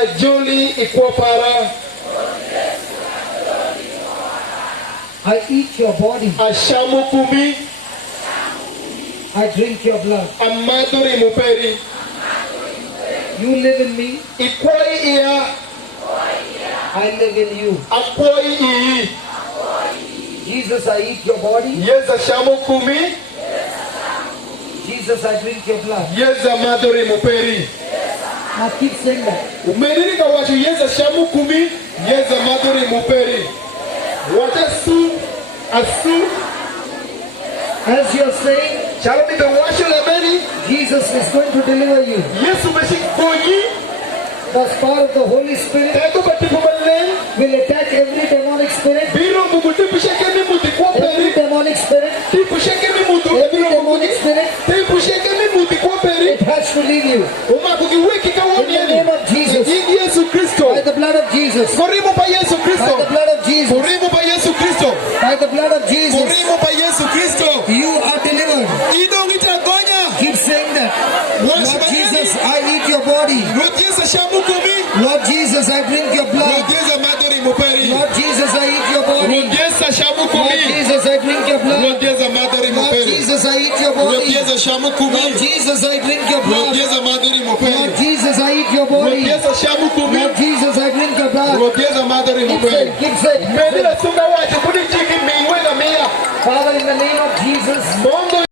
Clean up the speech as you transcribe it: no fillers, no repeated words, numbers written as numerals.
ajoli ikwapara. I eat your body. Ashamukumi. I drink your blood. Amaduri muperi. You live in me. Ikwai iya. I live in you. Akwai iyi. Jesus, I eat your body. Yes, ashamukumi. Jesus, I drink your blood. Yes, amaduri muperi. Now keep saying that. Umenirika washu yes ashamukumi. Yes, amaduri muperi. What asu. As you're saying, Shall be the washu lemeni. Jesus is going to deliver you. Yes, umeshikoni. The power of the Holy Spirit Teko batifumanen. will attack every demonic spirit. Biro mumuti pushekeni muti kwaperi. Every demonic spirit. Pushekeni mutu. Every demonic spirit. Pushekeni muti kwaperi. It has to leave you. Umakukiweki In the kawoni. name of Jesus. Yesu Kristo. By the blood of Jesus. Korimu pa Yesu By Kristo. the blood of Jesus. Korimu pa Yesu Kristo. By the blood of Jesus. Korimu pa Yesu Kristo. You are delivered. Idong itagonya. Keep saying that. Lord Jesus, I eat your body. Lord Jesus shamukumi. Lord Jesus, I drink your blood. Lord Jesus madori muperi. Lord Jesus, I eat your body. Lord Jesus Lord shamukumi. Jesus, I drink your blood. Lord Jesus madori Lord muperi. Jesus, I eat your Lord body. Jesus shamukumi. Lord Jesus, I drink your Lord blood. Jesus madori Lord muperi. Jesus, I eat your Lord body. Jesus shamukumi. Lord Jesus, I drink your blood. Lord Jesus madori Keep muperi. saying, keep saying. Medila sunga wa